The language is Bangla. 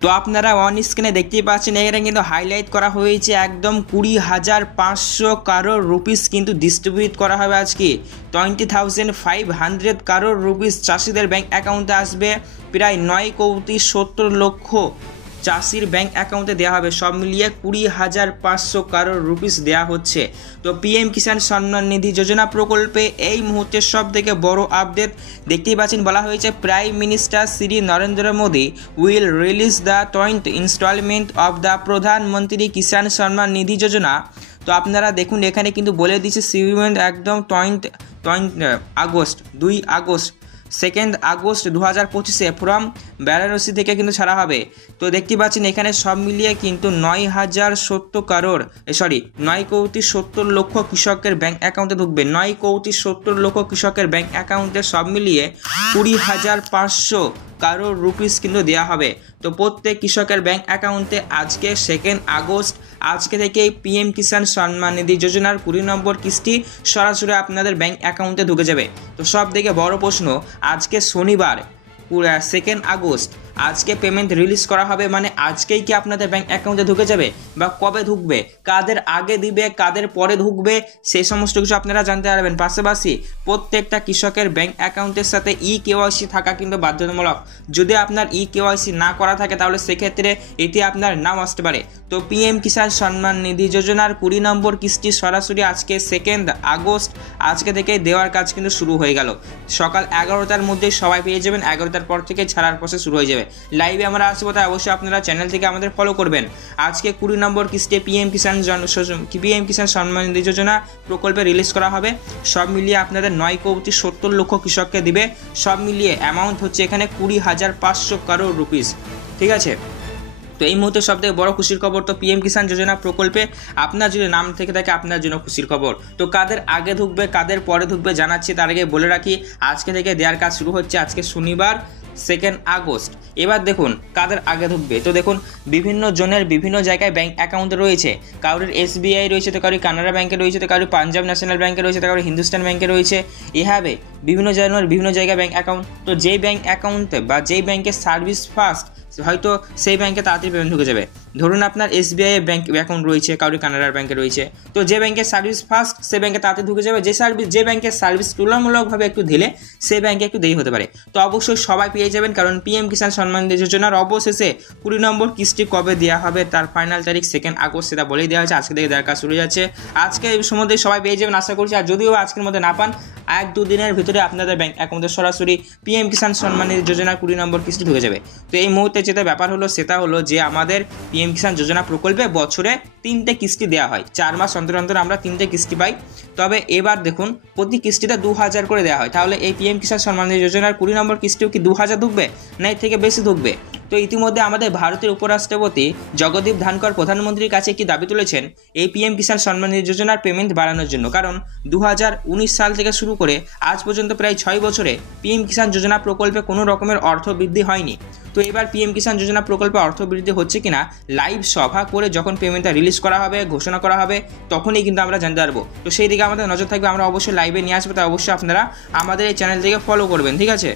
তো আপনারা অন স্ক্রিনে দেখতেই পাচ্ছেন এখানে কিন্তু হাইলাইট করা হয়েছে একদম 20,500 কারোর রুপিস কিন্তু ডিস্ট্রিবিউট করা হবে আজকে। 20,500 কারোর রুপিস চাষিদের ব্যাংক অ্যাকাউন্টে আসবে। প্রায় 9,70,00,000 চাষির ব্যাংক অ্যাকাউন্টে দেওয়া হবে। সব মিলিয়ে 20,500 কারোর রুপিস দেওয়া হচ্ছে। তো পিএম কিষাণ সম্মান নিধি যোজনা প্রকল্পে এই মুহূর্তের সব থেকে বড় আপডেট দেখতেই পাচ্ছেন, বলা হয়েছে prime minister Shri Narendra Modi will release the 20th instalment of the Pradhan Mantri Kisan Samman Nidhi যোজনা। তো আপনারা দেখুন এখানে কিন্তু বলে দিচ্ছে সিমেন্ট একদম 2 আগস্ট 2 আগস্ট 2025 ফ্রম বারাণসী থেকে কিন্তু ছাড়া হবে। তো দেখতে পাচ্ছেন এখানে সব মিলিয়ে কিন্তু 9,70,00,000 কৃষকের ব্যাংক অ্যাকাউন্টে ঢুকবে। 9,70,00,000 কৃষকের ব্যাংক অ্যাকাউন্টে সব মিলিয়ে 20,500 কারোর রুপিস কিন্তু দেওয়া হবে। তো প্রত্যেক কৃষকের ব্যাংক অ্যাকাউন্টে আজকে 2 আগস্ট আজকে থেকেই পিএম কিষাণ সম্মান নিধি যোজনার 20 নম্বর কিস্তি সরাসরি আপনাদের ব্যাংক অ্যাকাউন্টে ঢুকে যাবে। তো সব থেকে বড় প্রশ্ন, আজকে শনিবার 2 আগস্ট আজকে পেমেন্ট রিলিজ করা হবে, মানে আজকেই কি আপনাদের ব্যাংক অ্যাকাউন্টে ঢুকে যাবে বা কবে ঢুকবে, কাদের আগে দিবে কাদের পরে ঢুকবে, সেই সমস্ত কিছু আপনারা জানতে পারবেন। পাশাপাশি প্রত্যেকটা কৃষকের ব্যাংক অ্যাকাউন্টের সাথে কেওয়াইসি থাকা কিন্তু বাধ্যতামূলক। যদি আপনার কেওয়াইসি না করা থাকে তাহলে সেক্ষেত্রে এটি আপনার নাও আসতে পারে। তো পিএম কিষাণ সম্মান নিধি যোজনার 20 নম্বর কিস্তি সরাসরি আজকে 2 আগস্ট আজকে থেকে দেওয়ার কাজ কিন্তু শুরু হয়ে গেল। সকাল 11টার মধ্যেই সবাই পেয়ে যাবেন। 11টার পর থেকে ছাড়ার প্রসেস শুরু হয়ে যাবে। লাইভে আমরা আসবো, তাই অবশ্যই আপনারা চ্যানেল থেকে আমাদের ফলো করবেন। আজকে 20 নম্বর কিস্তি পিএম কিষাণ সম্মান নিধি যোজনা প্রকল্পে রিলিজ করা হবে। সব মিলিয়ে আপনাদের 9,70,00,000 কৃষককে দিবে। সব মিলিয়ে অ্যামাউন্ট হচ্ছে এখানে 20,500 কারোর রুপিস। ঠিক আছে, তো এই মুহূর্তে সবথেকে বড় খুশির খবর, তো পিএম কিষাণ যোজনা প্রকল্পে আপনার যদি নাম থেকে থাকে আপনার জন্য খুশির খবর। তো কাদের আগে ঢুকবে কাদের পরে ঢুকবে জানাচ্ছি, তার আগে বলে রাখি আজকে থেকে দেওয়ার কাজ শুরু হচ্ছে। আজকে শনিবার 2 আগস্ট। এবার দেখুন কাদের আগে ঢুকবে। তো দেখুন বিভিন্ন জনের বিভিন্ন জায়গায় ব্যাংক অ্যাকাউন্টে রয়েছে। কারোর এসবিআই রয়েছে, তো কারোর কানাড়া ব্যাংকে রয়েছে, তো কারোর পাঞ্জাব ন্যাশনাল ব্যাংকে রয়েছে, তো কারোর হিন্দুস্তান ব্যাংকে রয়েছে। এভাবে বিভিন্ন জনের বিভিন্ন জায়গায় ব্যাংক অ্যাকাউন্ট। তো যেই ব্যাংক অ্যাকাউন্টে বা যেই ব্যাংকের সার্ভিস ফার্স্ট হয়তো সেই ব্যাংকে তাড়াতাড়ি পেমেন্ট ঢুকে যাবে। ধরুন আপনার এসবিআই ব্যাংক অ্যাকাউন্ট রয়েছে, কারোর কানাড়ার ব্যাংকে রয়েছে, তো যে ব্যাংকের সার্ভিস ফার্স্ট সে ব্যাংকে তাড়াতাড়ি ঢুকে যাবে। যে ব্যাংকের সার্ভিস তুলনামূলকভাবে একটু ঢিলে সেই ব্যাংকে একটু দেরি হতে পারে। তো অবশ্যই সবাই পেয়ে যাবেন, কারণ পিএম কিষাণ সম্মান নিধি যোজনার অবশেষে 20 নম্বর কিস্তি কবে দেওয়া হবে তার ফাইনাল তারিখ 2 আগস্ট সেটা বলেই দেওয়া হয়েছে। আজকে থেকে দেওয়ার কাজ শুরু হয়ে যাচ্ছে। আজকে এই সম্বন্ধে সবাই পেয়ে যাবেন আশা করছি। আর যদিও আজকের মধ্যে না পান, 1-2 দিনের ভিতরে আপনাদের ব্যাংক অ্যাকাউন্টে সরাসরি পিএম কিষাণ সম্মান নিধি যোজনার 20 নম্বর কিস্তি ঢুকে যাবে। তো এই মুহূর্তে যেটা ব্যাপার হলো সেটা হলো যে আমাদের পিএম কিষাণ যোজনা প্রকল্পে বছরে 3টে কিস্তি দেওয়া হয়। 4 মাস অন্তর অন্তর আমরা 3টে কিস্তি পাই। তবে এবার দেখুন প্রতি কিস্তিতে 2,000 করে দেওয়া হয়। তাহলে এই পিএম কিষাণ সম্মান নিধি যোজনার 20 নম্বর কিস্তিও কি 2,000 ঢুকবে না এর থেকে বেশি ঢুকবে? তো ইতিমধ্যে আমাদের ভারতের উপরাষ্ট্রপতি জগদীপ ধনকর প্রধানমন্ত্রীর কাছে একটি দাবি তুলেছেন এই পিএম কিষাণ সম্মান নিধি যোজনার পেমেন্ট বাড়ানোর জন্য। কারণ 2019 সাল থেকে শুরু করে আজ পর্যন্ত প্রায় 6 বছরে পিএম কিষাণ যোজনা প্রকল্পে কোনো রকমের অর্থ বৃদ্ধি হয়নি। তো এবার পিএম কিষাণ যোজনা প্রকল্পে অর্থ বৃদ্ধি হচ্ছে কিনা লাইভ সভা করে যখন পেমেন্টটা রিলিজ করা হবে, ঘোষণা করা হবে, তখনই কিন্তু আমরা জানতে পারবো। তো সেই দিকে আমাদের নজর থাকবে, আমরা অবশ্যই লাইভে নিয়ে আসবো। তাই অবশ্যই আপনারা আমাদের এই চ্যানেল থেকে ফলো করবেন। ঠিক আছে।